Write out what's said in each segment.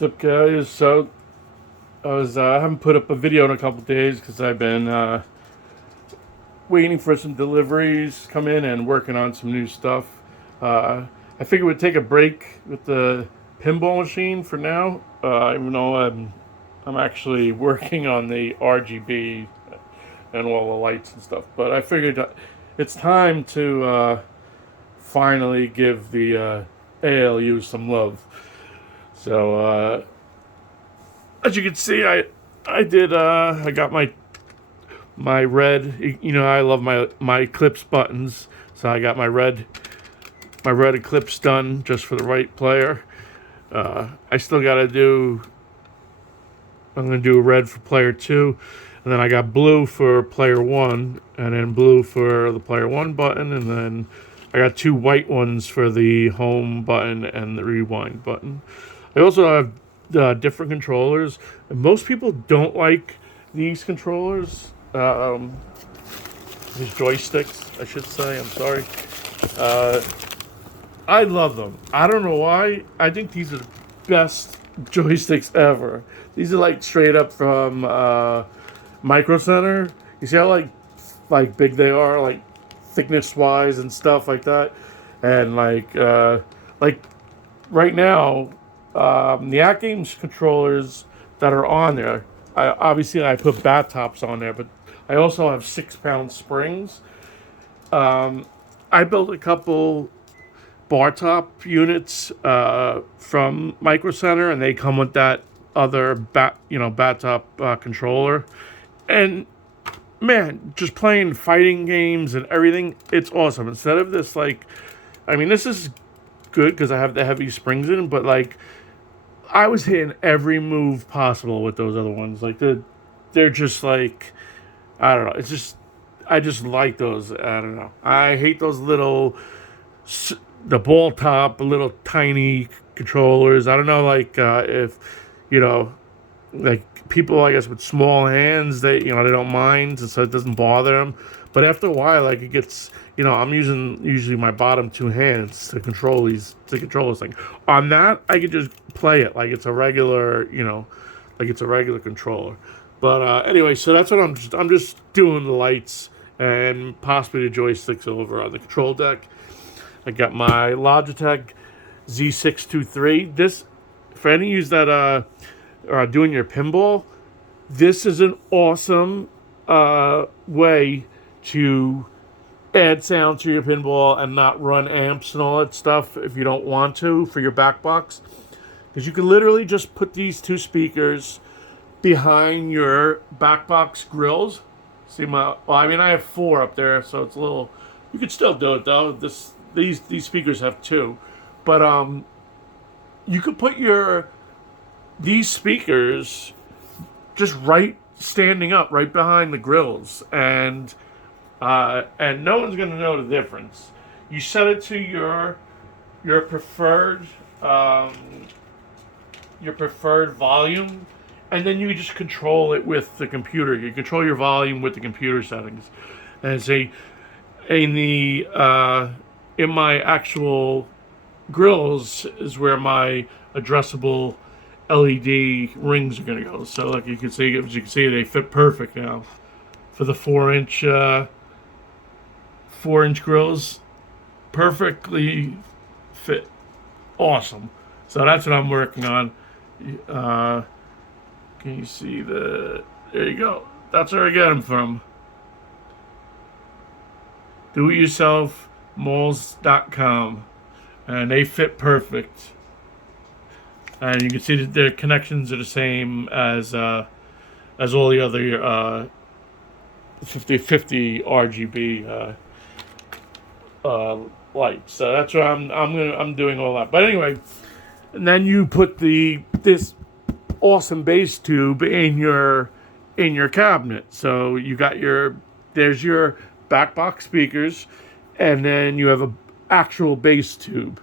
What's up, guys? So I haven't put up a video in a couple days because I've been waiting for some deliveries to come in and working on some new stuff. I figured we'd take a break with the pinball machine for now, even though I'm actually working on the RGB and all the lights and stuff. But I figured it's time to finally give the ALU some love. So as you can see, I got my red. You know, I love my Eclipse buttons, so I got my red Eclipse done just for the right player. I still got to do. I'm gonna do a red for player 2, and then I got blue for player 1, and then blue for the player 1 button, and then I got 2 white ones for the home button and the rewind button. I also have different controllers. And most people don't like these controllers, these joysticks, I should say. I'm sorry. I love them. I don't know why. I think these are the best joysticks ever. These are like straight up from Micro Center. You see how like big they are, like thickness wise and stuff like that, and like right now. The At Games controllers that are on there, obviously I put bat tops on there, but I also have 6-pound springs. I built a couple bar top units from Micro Center, and they come with that other bat top controller. And man, just playing fighting games and everything, it's awesome. Instead of this, this is good because I have the heavy springs in, but I was hitting every move possible with those other ones. Like they're just like, I don't know. It's just I just like those. I don't know. I hate those little the ball top, little tiny controllers. I don't know, if like people, I guess, with small hands, they they don't mind, so it doesn't bother them. But after a while, it gets, I'm using usually my bottom 2 hands to control this thing. On that, I could just play it like it's a regular, controller. But anyway, so that's what I'm just doing the lights and possibly the joysticks over on the control deck. I got my Logitech Z623. This, for any of you that are doing your pinball, this is an awesome way to add sound to your pinball and not run amps and all that stuff if you don't want to for your back box. Because you can literally just put these 2 speakers behind your back box grills. See I have 4 up there, so it's a little. You could still do it though. These speakers have 2, but you could put these speakers just standing up right behind the grills, and no one's going to know the difference. You set it to your preferred volume, and then you just control it with the computer. You control your volume with the computer settings, and say in my actual grills is where my addressable LED rings are going to go. So as you can see, they fit perfect now for the 4-inch 4-inch grills. Perfectly fit. Awesome. So that's what I'm working on. Can you see there you go. That's where I get them from. DoItYourselfMalls.com, and they fit perfect. And you can see that their connections are the same as all the other 50/50 RGB lights. So that's what I'm doing all that. But anyway, and then you put this awesome bass tube in your cabinet. So you got there's your back box speakers, and then you have a actual bass tube.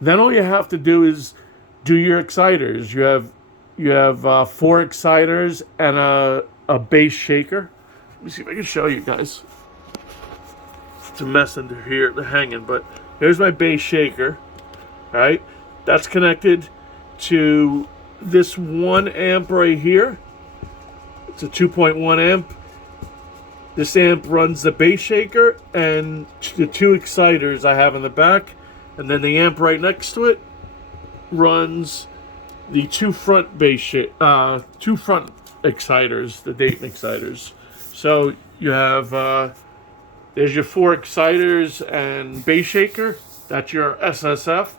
Then all you have to do is do your exciters. You have 4 exciters and a bass shaker. Let me see if I can show you guys. It's a mess under here, they're hanging, but here's my bass shaker. All right, that's connected to this 1 amp right here. It's a 2.1 amp. This amp runs the bass shaker and the 2 exciters I have in the back, and then the amp right next to it runs the 2 front 2 front exciters, the Dayton exciters. So you have there's your 4 exciters and bass shaker. That's your SSF.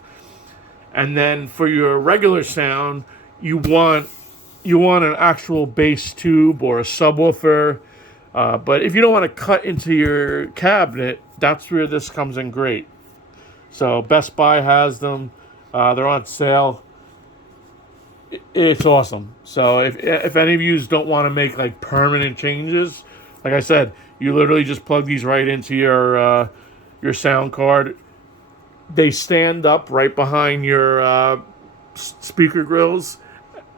And then for your regular sound, you want an actual bass tube or a subwoofer. But if you don't want to cut into your cabinet, that's where this comes in great. So Best Buy has them. They're on sale. It's awesome. So if any of you don't want to make like permanent changes, like I said, you literally just plug these right into your sound card. They stand up right behind your speaker grills,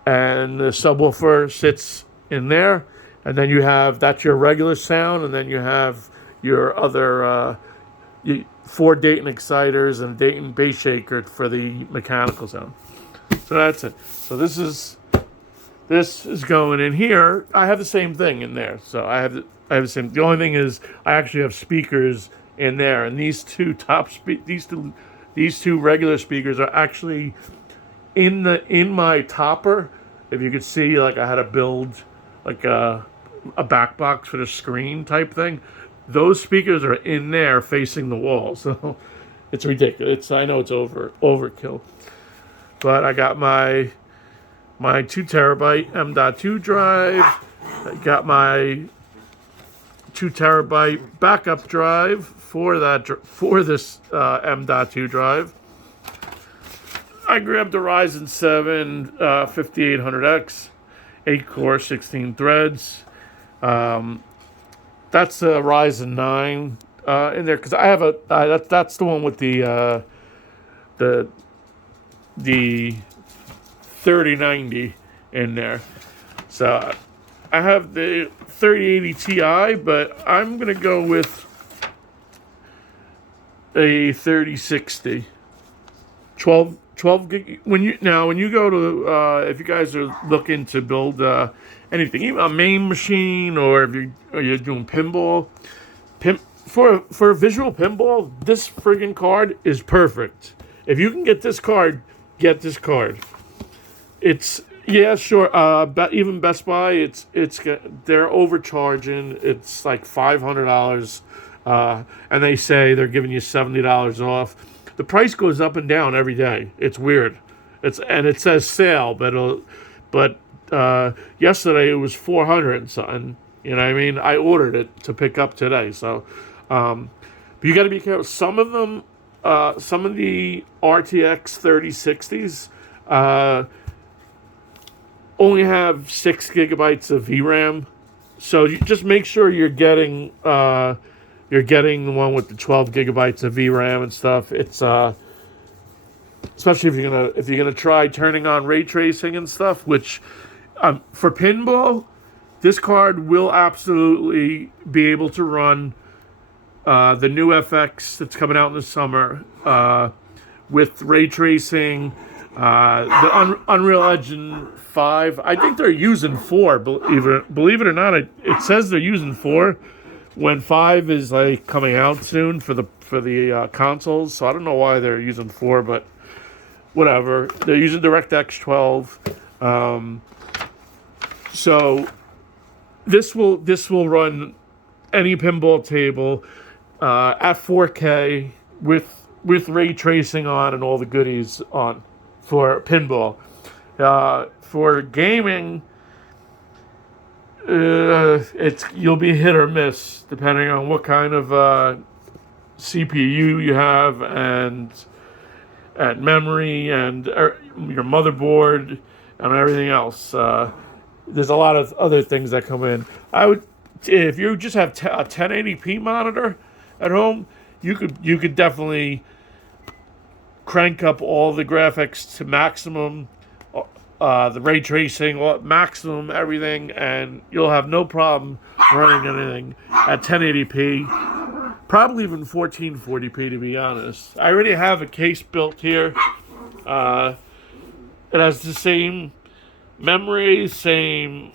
and the subwoofer sits in there. And then that's your regular sound, and then you have your other 4 Dayton exciters and Dayton bass shaker for the mechanical sound. So that's it. So this is going in here. I have the same thing in there. So I have the same. The only thing is I actually have speakers in there, and these two these two regular speakers are actually in my topper. If you could see, like I had to build like a back box for the screen type thing. Those speakers are in there facing the wall, so it's ridiculous. I know it's overkill, but I got my 2 terabyte M.2 drive. I got my 2 terabyte backup drive for this M.2 drive. I grabbed the Ryzen 7 5800X, 8-core, 16 threads. That's a Ryzen 9 in there because I have that's the one with the 3090 in there. So I have the 3080 Ti, but I'm gonna go with a 3060. 12 gig. When you go to if you guys are looking to build anything, even a main machine, or if you're doing pinball, for visual pinball, this friggin' card is perfect. If you can get this card, get this card. It's sure. Even Best Buy, they're overcharging. It's like $500, and they say they're giving you $70 off. The price goes up and down every day. It's weird. It says sale, but yesterday it was 400 and something. You know what I mean? I ordered it to pick up today. So, but you got to be careful. Some of them, some of the RTX 3060s, only have 6 gigabytes of VRAM. So you just make sure you're getting the one with the 12 gigabytes of VRAM and stuff. It's especially if you're gonna try turning on ray tracing and stuff, which for pinball, this card will absolutely be able to run the new FX that's coming out in the summer with ray tracing. The Unreal Engine 5, I think they're using 4. Believe it or not, it says they're using 4 when 5 is like coming out soon for the consoles. So I don't know why they're using 4, but whatever. They're using DirectX 12. So this will run any pinball table at 4K with ray tracing on and all the goodies on for pinball. For gaming, you'll be hit or miss depending on what kind of CPU you have and memory and your motherboard and everything else. There's a lot of other things that come in. If you just have a 1080p monitor at home, you could definitely crank up all the graphics to maximum, the ray tracing, maximum everything, and you'll have no problem running anything at 1080p, probably even 1440p to be honest. I already have a case built here. It has the same memory, same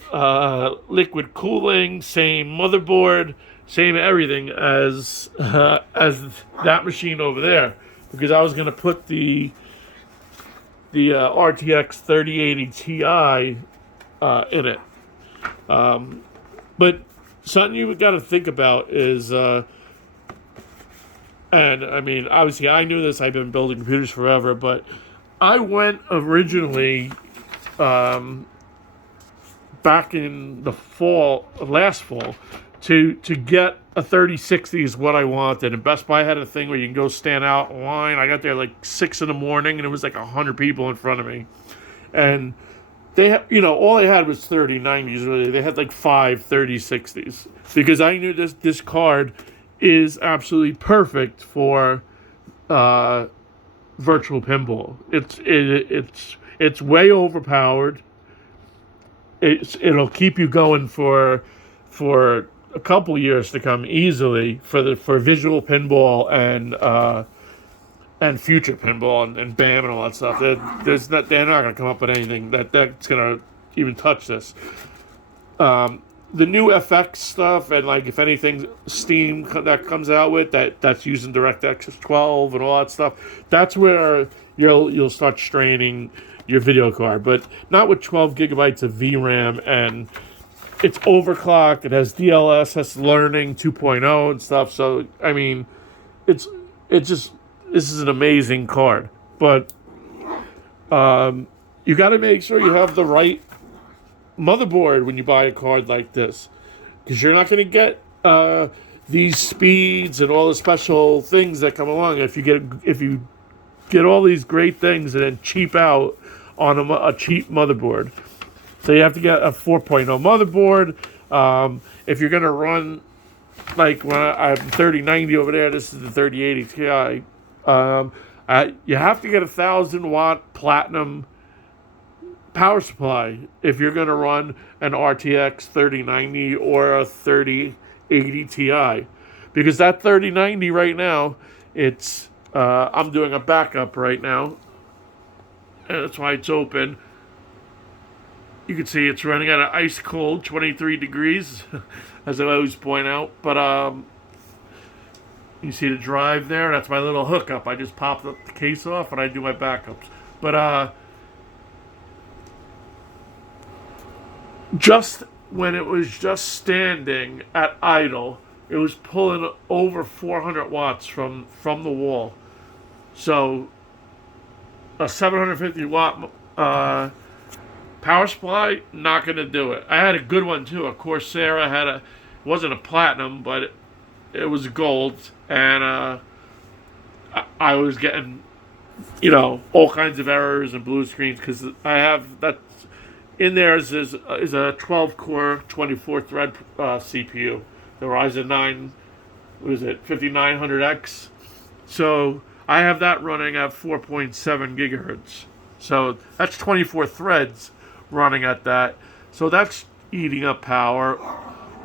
liquid cooling, same motherboard, same everything as that machine over there. Because I was going to put the RTX 3080 Ti in it. But something you've got to think about is, and I mean, obviously I knew this, I've been building computers forever, but I went originally back in the fall, last fall, to get a 3060 is what I wanted. And Best Buy had a thing where you can go stand out in line. I got there like 6 in the morning, and it was like 100 people in front of me. And they, all they had was 3090s. Really, they had like 5 3060s because I knew this card is absolutely perfect for virtual pinball. It's way overpowered. It'll keep you going for a couple years to come easily for visual pinball and future pinball and BAM and all that stuff. They're not going to come up with anything that's going to even touch this. The new FX stuff and like if anything Steam that comes out with that's using DirectX 12 and all that stuff, that's where you'll start straining your video card, but not with 12 gigabytes of VRAM, and it's overclocked. It has DLSS learning 2.0 and stuff. So I mean, this is an amazing card, but you got to make sure you have the right motherboard when you buy a card like this, because you're not going to get these speeds and all the special things that come along if you get all these great things and then cheap out on a cheap motherboard. So you have to get a 4.0 motherboard. If you're going to run, like when I'm 3090 over there, this is the 3080 Ti. You have to get a 1,000-watt platinum power supply if you're going to run an RTX 3090 or a 3080 Ti. Because that 3090 right now, I'm doing a backup right now. And that's why it's open. You can see it's running at an ice cold 23 degrees, as I always point out. But you see the drive there? That's my little hookup. I just pop the case off and I do my backups. But just when it was just standing at idle, it was pulling over 400 watts from the wall. So a 750 watt power supply, not going to do it. I had a good one too, a Corsair. It wasn't a platinum, but it was gold, and I was getting, all kinds of errors and blue screens because I have that in there is a 12 core, 24 thread CPU, the Ryzen 9, 5900X. So I have that running at 4.7 gigahertz. So that's 24 threads running at that. So that's eating up power.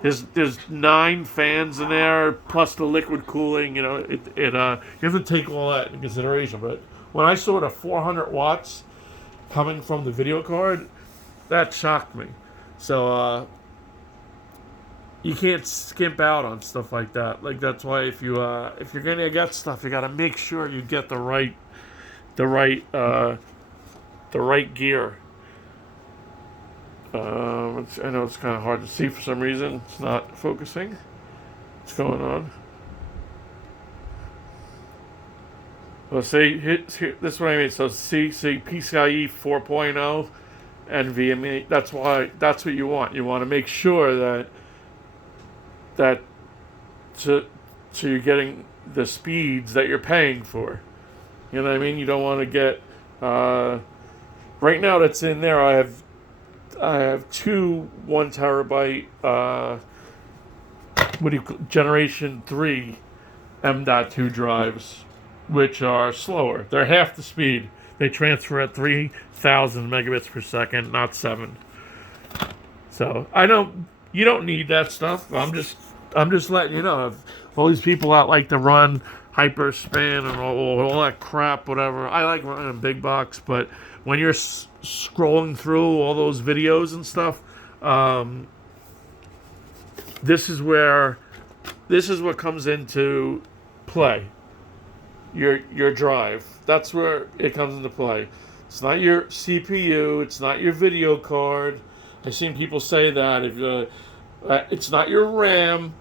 There's 9 fans in there plus the liquid cooling. You have to take all that into consideration. But when I saw the 400 watts coming from the video card, that shocked me. So you can't skimp out on stuff like that. Like that's why if you're gonna get stuff, you gotta make sure you get the right gear. I know it's kind of hard to see for some reason. It's not focusing. What's going on? Well, this is what I mean. So PCIe 4.0 and NVMe. That's what you want. You want to make sure that so you're getting the speeds that you're paying for. You know what I mean? You don't want to get right now that's in there. I have 2 1 terabyte Generation 3 M.2 drives, which are slower. They're half the speed. They transfer at 3,000 megabits per second, not 7. So you don't need that stuff. I'm just letting you know. If all these people out like to run hyperspan and all that crap, whatever. I like running a big box, but when you're scrolling through all those videos and stuff, um, this is where this is what comes into play. Your drive. That's where it comes into play. It's not your CPU. It's not your video card. I've seen people say that if it's not your RAM.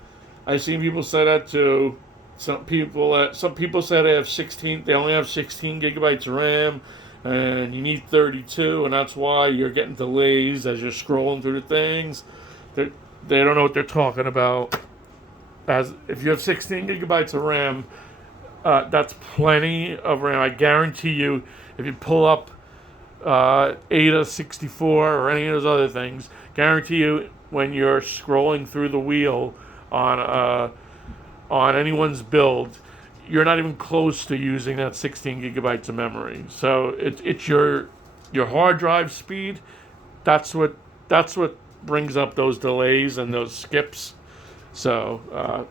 I've seen people say that too. Some people say they have 16. They only have 16 gigabytes of RAM, and you need 32, and that's why you're getting delays as you're scrolling through the things. They they don't know what they're talking about. As if you have 16 gigabytes of RAM, that's plenty of RAM. I guarantee you, if you pull up Ada 64 or any of those other things, guarantee you when you're scrolling through the wheel on anyone's build, you're not even close to using that 16 gigabytes of memory. So it's your hard drive speed. That's what brings up those delays and those skips. So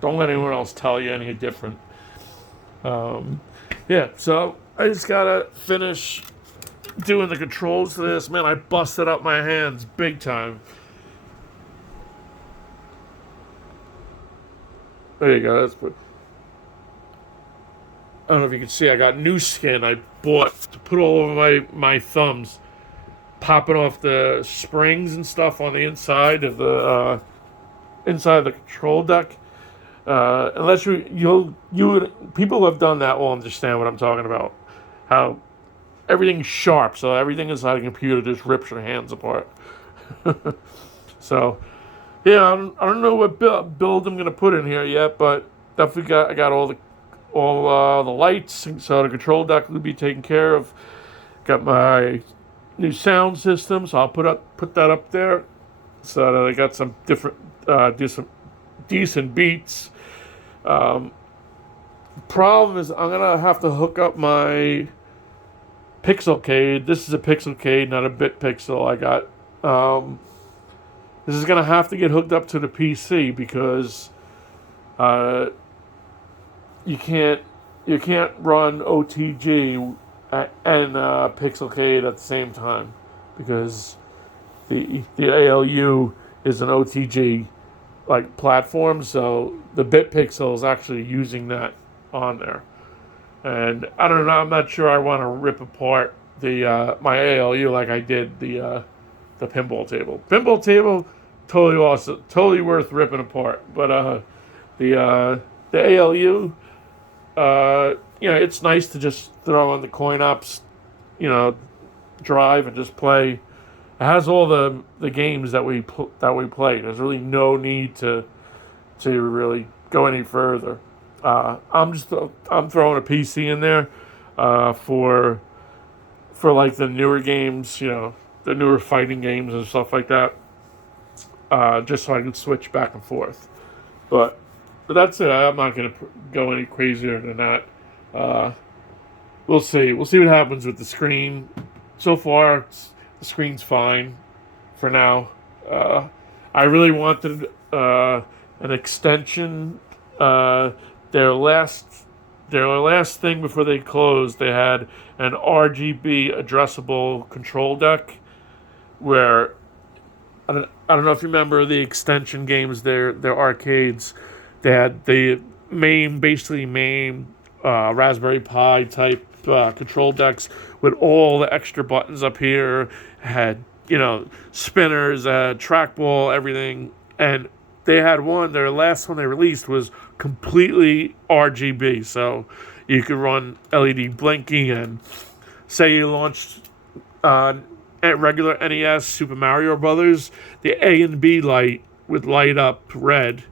don't let anyone else tell you any different. Yeah, so I just gotta finish doing the controls to this. Man, I busted up my hands big time. There you go. I don't know if you can see. I got new skin I bought to put all over my thumbs, popping off the springs and stuff on the inside of the control deck. Unless people who have done that will understand what I'm talking about. How everything's sharp, so everything inside a computer just rips your hands apart. So, yeah, I don't know what build I'm gonna put in here yet, but definitely I got all the lights, so the control deck will be taken care of. Got my new sound system, so I'll put that up there, so that I got some different decent beats. Problem is, I'm gonna have to hook up my Pixelcade. This is a Pixelcade, not a BitPixel. I got. This is gonna have to get hooked up to the PC because you can't run OTG and Pixelcade at the same time because the ALU is an OTG like platform, so the BitPixel is actually using that on there. And I don't know. I'm not sure I want to rip apart the my ALU like I did the pinball table. Pinball table, totally awesome, totally worth ripping apart. But the ALU, it's nice to just throw on the coin ops, drive and just play. It has all the games that we play. There's really no need to really go any further. I'm throwing a PC in there for like the newer games, the newer fighting games and stuff like that. Just so I can switch back and forth. But that's it. I'm not gonna go any crazier than that. We'll see. We'll see what happens with the screen. So far, the screen's fine for now. I really wanted an extension. Their last thing before they closed, they had an RGB addressable control deck where I don't know if you remember the extension games, their arcades. They had the basically main Raspberry Pi type control decks with all the extra buttons up here. Had spinners, trackball, everything, and they had their last one they released was completely RGB, so you could run LED blinking, and say you launched at regular NES Super Mario Brothers, the A and B light would light up red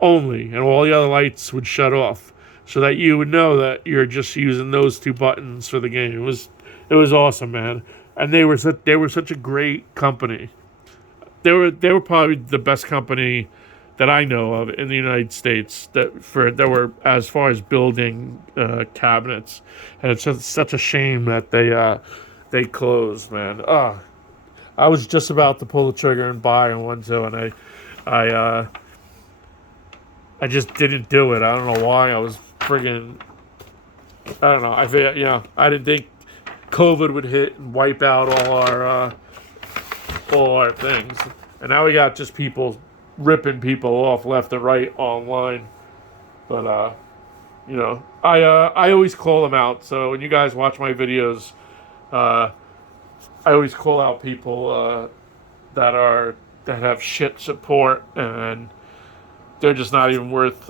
only, and all the other lights would shut off, so that you would know that you're just using those two buttons for the game. It was awesome, man, and they were such a great company. They were probably the best company that I know of in the United States that were as far as building cabinets, and it's such a shame that they closed, man. I was just about to pull the trigger and buy one too, and I just didn't do it. I don't know why. I was friggin'. I don't know. I didn't think COVID would hit and wipe out all our things. And now we got just people ripping people off left and right online. But you know, I always call them out. So when you guys watch my videos, I always call out people that have shit support, and they're just not even worth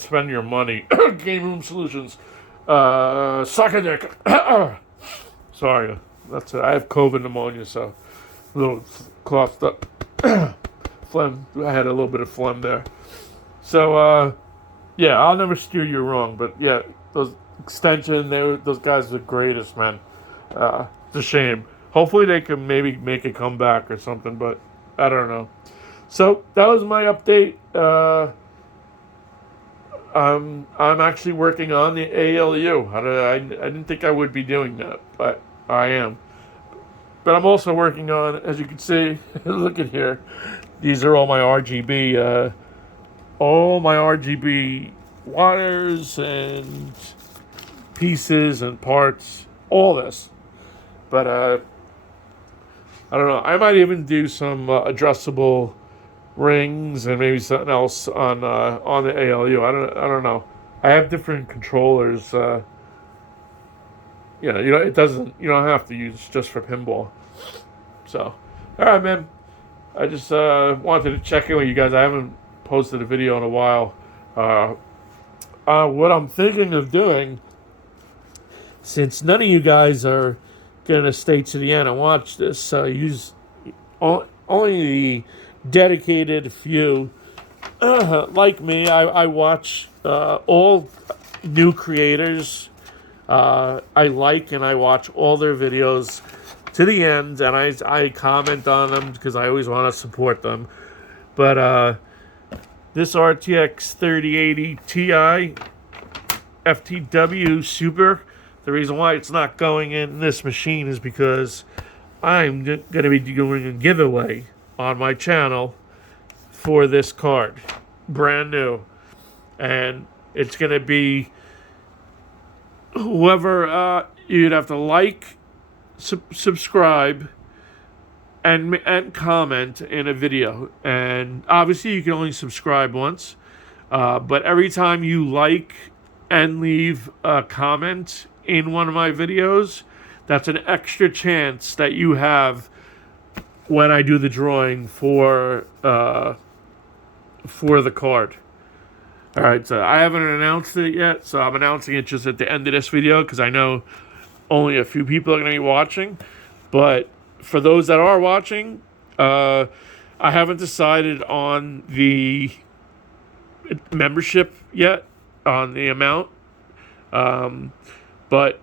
spending your money. Game Room Solutions, suck a dick. Sorry, that's it. I have COVID pneumonia, so a little coughed up. Phlegm. I had a little bit of phlegm there. So yeah, I'll never steer you wrong, but yeah, those extension, those guys are the greatest, man. It's a shame. Hopefully they can maybe make a comeback or something, but I don't know. So that was my update. I'm actually working on the ALU. I didn't think I would be doing that, but I am. But I'm also working on, as you can see, look at here. These are all my RGB wires and pieces and parts, all this. But I don't know. I might even do some adjustable rings and maybe something else on the ALU. I don't know. I have different controllers. You know, you don't have to use just for pinball. So, all right, man. I just wanted to check in with you guys. I haven't posted a video in a while. What I'm thinking of doing, since none of you guys are gonna stay to the end and watch this, use only the dedicated few like me. I watch all new creators. I like and I watch all their videos to the end, and I comment on them because I always want to support them. But this RTX 3080 Ti FTW Super, the reason why it's not going in this machine is because I'm going to be doing a giveaway on my channel for this card, brand new, and it's going to be whoever you'd have to like, subscribe, and comment in a video. And obviously you can only subscribe once, but every time you like and leave a comment in one of my videos, that's an extra chance that you have when I do the drawing for the card. All right, so I haven't announced it yet, so I'm announcing it just at the end of this video because I know only a few people are going to be watching. But for those that are watching, I haven't decided on the membership yet, on the amount. But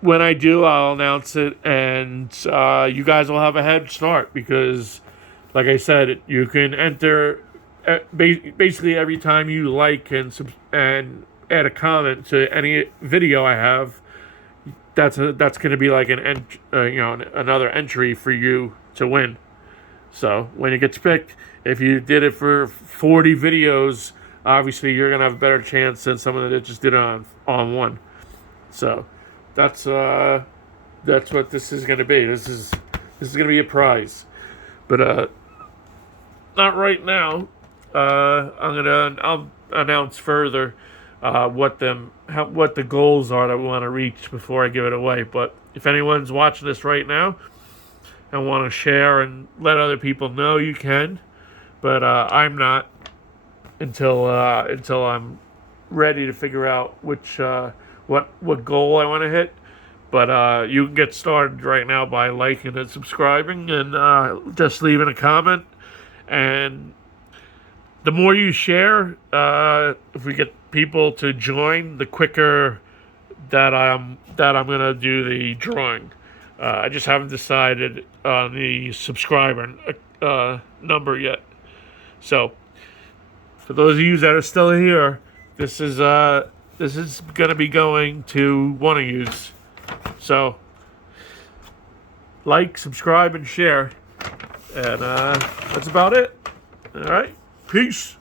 when I do, I'll announce it, and you guys will have a head start because, like I said, you can enter basically every time you like and add a comment to any video I have. That's going to be like another entry for you to win. So when it gets picked, if you did it for 40 videos, obviously you're gonna have a better chance than someone that just did it on one. So that's what this is gonna be. This is gonna be a prize, but not right now. I'll announce further what the goals are that we want to reach before I give it away. But if anyone's watching this right now and want to share and let other people know, you can. But I'm not until I'm ready to figure out which what goal I want to hit. But you can get started right now by liking and subscribing and just leaving a comment. And the more you share, if we get people to join, the quicker that I'm gonna do the drawing. I just haven't decided on the subscriber number yet. So, for those of you that are still here, this is gonna be going to one of yous. So, like, subscribe, and share, and that's about it. All right, peace.